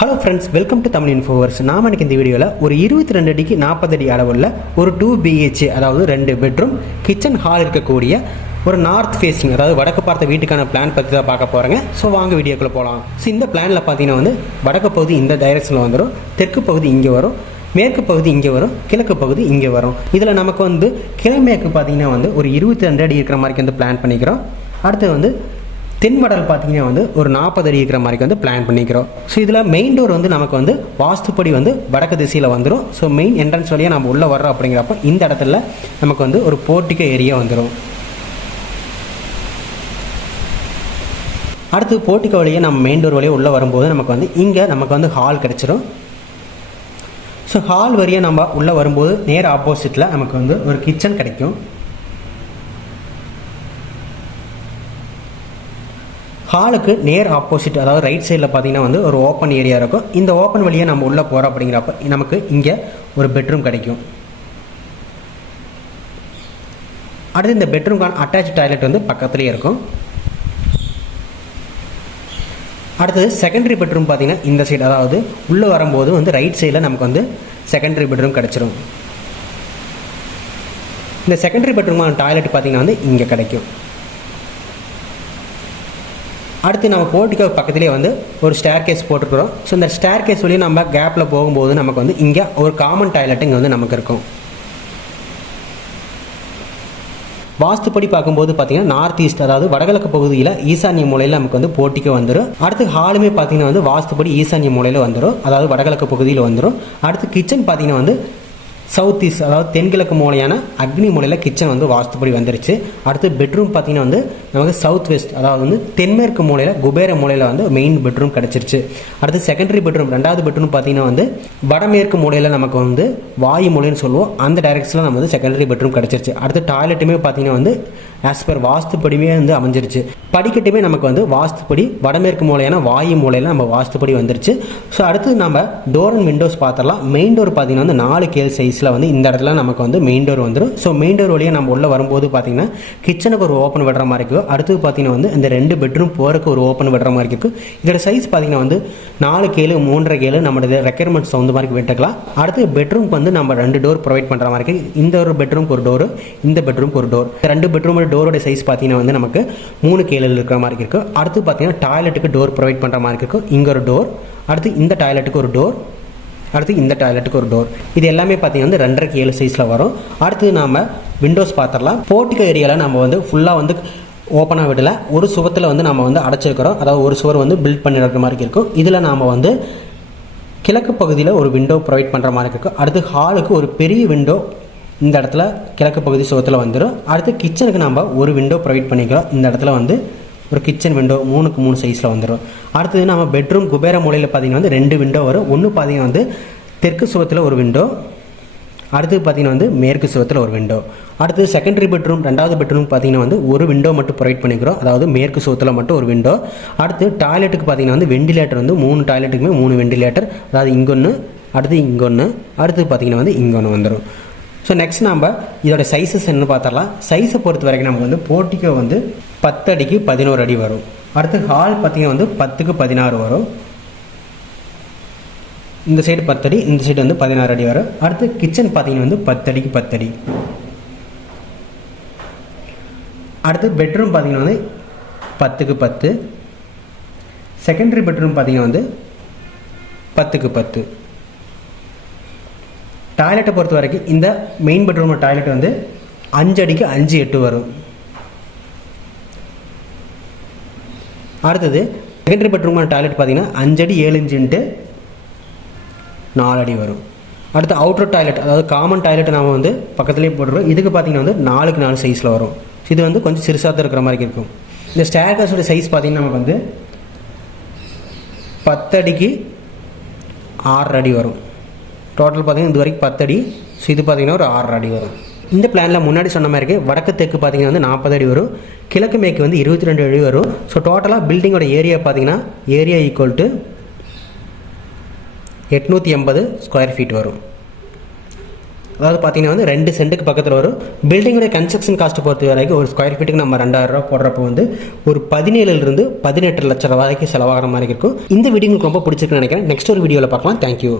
Hello friends, welcome to Tamil இன்ஃபோவர்ஸ். நாம் எனக்கு இந்த வீடியோவில் ஒரு 22 அடிக்கு 40 அடி அளவுள்ள ஒரு 2 BHK அதாவது 2 பெட்ரூம் கிச்சன் ஹால் இருக்கக்கூடிய ஒரு நார்த் ஃபேஸிங் அதாவது வடக்கு பார்த்த வீட்டுக்கான பிளான் பற்றி தான் பார்க்க போகிறேங்க. ஸோ வாங்க வீடியோக்குள்ளே போகலாம். ஸோ இந்த பிளானில் பார்த்தீங்கன்னா வந்து வடக்கு பகுதி இந்த டைரக்ஷனில் வந்துடும், தெற்கு பகுதி இங்கே வரும், மேற்கு பகுதி இங்கே வரும், கிழக்கு பகுதி இங்கே வரும். இதில் நமக்கு வந்து கிழமேற்கு பார்த்தீங்கன்னா வந்து ஒரு 22 அடி இருக்கிற மாதிரி வந்து பிளான் பண்ணிக்கிறோம். அடுத்து வந்து தென்மடல் பார்த்தீங்கன்னா வந்து ஒரு 40 அடி இருக்கிற மாதிரி வந்து பிளான் பண்ணிக்கிறோம். ஸோ இதில் மெயின் டோர் வந்து நமக்கு வந்து வாஸ்துப்படி வந்து வடக்கு திசையில் வந்துடும். ஸோ மெயின் என்ட்ரன்ஸ் வழியாக நம்ம உள்ளே வர்றோம். அப்படிங்கிறப்ப இந்த இடத்துல நமக்கு வந்து ஒரு போர்ட்டிகோ ஏரியா வந்துடும். அடுத்து போர்ட்டிகோ வழியாக நம்ம மெயின் டோர் வழியாக உள்ளே வரும்போது நமக்கு வந்து இங்கே நமக்கு வந்து ஹால் கிடச்சிரும். ஸோ ஹால் வழியாக நம்ம உள்ளே வரும்போது நேர் ஆப்போசிட்டில் நமக்கு வந்து ஒரு கிச்சன் கிடைக்கும். ஹாலுக்கு நேர் ஆப்போசிட் அதாவது ரைட் சைடில் பார்த்தீங்கன்னா வந்து ஒரு ஓப்பன் ஏரியா இருக்கும். இந்த ஓப்பன் வழியாக நம்ம உள்ளே போகிறோம். அப்படிங்கிறப்ப நமக்கு இங்கே ஒரு பெட்ரூம் கிடைக்கும். அடுத்து இந்த பெட்ரூம்கான அட்டாச் டாய்லெட் வந்து பக்கத்துலேயே இருக்கும். அடுத்தது செகண்டரி பெட்ரூம் பார்த்தீங்கன்னா இந்த சைடு அதாவது உள்ளே வரும்போது வந்து ரைட் சைடில் நமக்கு வந்து செகண்டரி பெட்ரூம் கிடச்சிரும். இந்த செகண்டரி பெட்ரூமான டாய்லெட் பார்த்தீங்கன்னா வந்து இங்கே கிடைக்கும். அடுத்து நம்ம போர்ட்டிகோ பக்கத்துலேயே வந்து ஒரு ஸ்டேர் கேஸ் போட்டுருக்குறோம். ஸோ இந்த ஸ்டேர் கேஸ் வழியாக நம்ம கேப்பில் போகும்போது நமக்கு வந்து இங்கே ஒரு காமன் டாய்லெட் இங்கே வந்து நமக்கு இருக்கும். வாஸ்துப்படி பார்க்கும்போது பார்த்தீங்கன்னா நார்த் ஈஸ்ட் அதாவது வடகிழக்கு பகுதியில் ஈசான்ய மூலையில் நமக்கு வந்து போர்ட்டிகோ வந்துடும். அடுத்து ஹாலுமே பார்த்தீங்கன்னா வந்து வாஸ்துப்படி ஈசான்ய மூலையில் வந்துடும், அதாவது வடகிழக்கு பகுதியில் வந்துடும். அடுத்து கிச்சன் பார்த்தீங்கன்னா வந்து சவுத் ஈஸ்ட் அதாவது தென்கிழக்கு மூலையான அக்னி மூலையில் கிச்சன் வந்து வாஸ்துப்படி வந்துருச்சு. அடுத்து பெட்ரூம் பார்த்தீங்கன்னா வந்து நமக்கு சவுத் வெஸ்ட் அதாவது வந்து தென்மேற்கு மூலையில் குபேர மூலையில் வந்து மெயின் பெட்ரூம் கிடச்சிருச்சு. அடுத்து செகண்டரி பெட்ரூம் ரெண்டாவது பெட்ரூம் பார்த்தீங்கன்னா வந்து வடமேற்கு மூலையில் நமக்கு வந்து வாயு மூலைன்னு சொல்லுவோம், அந்த டைரக்ஷனில் நம்ம வந்து செகண்டரி பெட்ரூம் கிடச்சிருச்சு. அடுத்து டாய்லெட்டுமே பார்த்தீங்கன்னா வந்து ஆஸ் பர் வாஸ்துப்படியுமே வந்து அமைஞ்சிருச்சு. படிக்கட்டுமே நமக்கு வந்து வாஸ்துப்படி வடமேற்கு மூலையான வாயு மூலையில் நம்ம வாஸ்துப்படி வந்துருச்சு. ஸோ அடுத்து நம்ம டோர் அண்ட் விண்டோஸ் பார்த்துடலாம். மெயின் டோர் பார்த்தீங்கன்னா வந்து 4 கேல் சைஸில் வந்து இந்த இடத்துல நமக்கு வந்து மெயின் டோர் வந்துடும். ஸோ மெயின் டோர் வழியாக நம்ம உள்ளே வரும்போது பார்த்தீங்கன்னா கிச்சனுக்கு ஒரு ஓப்பன் விடுற மாதிரி இருக்கும். அடுத்து பார்த்தீங்கன்னா வந்து இந்த 2 பெட்ரூம் போகிறக்கு ஒரு ஓப்பன் விடுற மாதிரி இருக்கும். இதோட சைஸ் பார்த்தீங்கன்னா வந்து 4 கேலு 3.5 கேலு நம்மளோட ரெக்யர்மெண்ட்ஸ் தகுந்த மாதிரி விட்டுக்கலாம். அடுத்து பெட்ரூம்க்கு வந்து நம்ம 2 டோர் ப்ரொவைட் பண்ணுற மாதிரி இருக்குது. இந்த ஒரு பெட்ரூம்க்கு ஒரு டோர், இந்த பெட்ரூம்க்கு ஒரு டோர். 2 பெட்ரூமோட டோரோட சைஸ் பார்த்தீங்கன்னா வந்து நமக்கு 3 கேலில் இருக்கிற மாதிரி இருக்கும். அடுத்து பார்த்தீங்கன்னா டாய்லெட்டுக்கு டோர் ப்ரொவைட் பண்ணுற மாதிரி இருக்கும். இங்கே ஒரு டோர், அடுத்து இந்த டாய்லெட்டுக்கு ஒரு டோர், அடுத்து இந்த டாய்லெட்டுக்கு ஒரு டோர். இது எல்லாமே பார்த்தீங்கன்னா வந்து 2.5 கேலு சைஸில் வரும். அடுத்து நாம் விண்டோஸ் பார்த்துடலாம். போர்ட்டிகோ ஏரியாவில் நம்ம வந்து ஃபுல்லாக வந்து ஓப்பனாக விடலை, ஒரு சுவத்தில் வந்து நம்ம வந்து அடைச்சிருக்கிறோம். அதாவது ஒரு சுவர் வந்து பில்ட் பண்ணி இருக்கிற மாதிரி இருக்கும். இதில் நாம் வந்து கிழக்கு பகுதியில் ஒரு விண்டோ ப்ரொவைட் பண்ணுற மாதிரி இருக்கும். அடுத்து ஹாலுக்கு ஒரு பெரிய விண்டோ இந்த இடத்துல கிழக்கு பகுதி சுவத்தில் வந்துடும். அடுத்து கிச்சனுக்கு நம்ம ஒரு விண்டோ ப்ரொவைட் பண்ணிக்கிறோம். இந்த இடத்துல வந்து ஒரு கிச்சன் விண்டோ 3க்கு 3 சைஸில் வந்துடும். அடுத்தது நம்ம பெட்ரூம் குபேர மூலையில் பார்த்தீங்கன்னா வந்து 2 விண்டோ வரும். ஒன்று பார்த்தீங்கன்னா வந்து தெற்கு சுவத்தில் ஒரு விண்டோ, அடுத்து பார்த்தீங்கன்னா வந்து மேற்கு சுவத்தில் ஒரு விண்டோ. அடுத்து செகண்டரி பெட்ரூம் ரெண்டாவது பெட்ரூம் பார்த்தீங்கன்னா வந்து ஒரு விண்டோ மட்டும் ப்ரொவைட் பண்ணிக்கிறோம், அதாவது மேற்கு சுவத்தில் மட்டும் ஒரு விண்டோ. அடுத்து டாய்லெட்டுக்கு பார்த்தீங்கன்னா வந்து வெண்டிலேட்டர் வந்து 3 டாய்லெட்டுக்குமே 3 வெண்டிலேட்டர், அதாவது இங்கொன்று, அடுத்து இங்கொன்று, அடுத்து பார்த்தீங்கன்னா வந்து இங்கொன்று வந்துடும். ஸோ நெக்ஸ்ட் நம்ம இதோட சைஸஸ் என்ன பார்த்துடலாம். சைஸை பொறுத்த வரைக்கும் நமக்கு வந்து போர்ட்டிகோ வந்து 10 அடிக்கு 11 அடி வரும். அடுத்து ஹால் பார்த்தீங்கன்னா வந்து 10க்கு 16 வரும். இந்த சைடு 10 அடி, இந்த சைடு வந்து 16 அடி வரும். அடுத்து கிச்சன் பார்த்தீங்கன்னா வந்து 10 அடிக்கு 10 அடி. அடுத்து பெட்ரூம் பார்த்தீங்கன்னா வந்து 10க்கு 10. செகண்டரி பெட்ரூம் பார்த்தீங்கன்னா வந்து 10க்கு 10. டாய்லெட்டை பொறுத்த வரைக்கும் இந்த மெயின் பெட்ரூமோட டாய்லெட் வந்து 5 அடிக்கு 5 8 வரும். அடுத்தது செகண்டரி பெட்ரூமோட டாய்லெட் பார்த்தீங்கன்னா 5 அடி 7 இன்ச்சு 4 அடி வரும். அடுத்து அவுட்டர் டாய்லெட் அதாவது காமன் டாய்லெட் நாம் வந்து பக்கத்துலேயே போட்டுருவோம். இதுக்கு பார்த்தீங்கன்னா வந்து 4க்கு 4 சைஸில் வரும். இது வந்து கொஞ்சம் சிறுசாக தான் இருக்கிற மாதிரி இருக்கும். இந்த ஸ்டேர் கேஸோட சைஸ் பார்த்தீங்கன்னா நமக்கு வந்து 10 அடிக்கு 6 அடி வரும். டோட்டல் பார்த்தீங்கன்னா இது வரைக்கும் 10 அடி. ஸோ இது பார்த்தீங்கன்னா ஒரு 6 அடி வரும். இந்த பிளானில் முன்னாடி சொன்ன மாதிரி வடக்கு தெற்கு பார்த்தீங்கன்னா வந்து 40 அடி வரும், கிழக்கு மேற்கு வந்து 22 அடி வரும். ஸோ டோட்டலாக பில்டிங்கோட ஏரியா பார்த்தீங்கன்னா area equal to 880 square feet வரும். அதாவது பார்த்தீங்கன்னா வந்து 2 சென்ட்டுக்கு பக்கத்தில் வரும். பில்டிங்கோட கன்ஸ்ட்ரக்ஷன் காஸ்ட் பொறுத்த வரைக்கும் ஒரு ஸ்கொயர் ஃபீட்டுக்கு நம்ம 2000 ரூபா போடுறப்போ வந்து ஒரு 17 18 லட்சம் ரூபாய்க்கு செலவாகிற மாதிரி இருக்கும். இந்த வீடியோ உங்களுக்கு ரொம்ப பிடிச்சிருக்குன்னு நினைக்கிறேன். நெக்ஸ்ட் ஒரு வீடியோவில் பார்க்கலாம். தேங்க்யூ.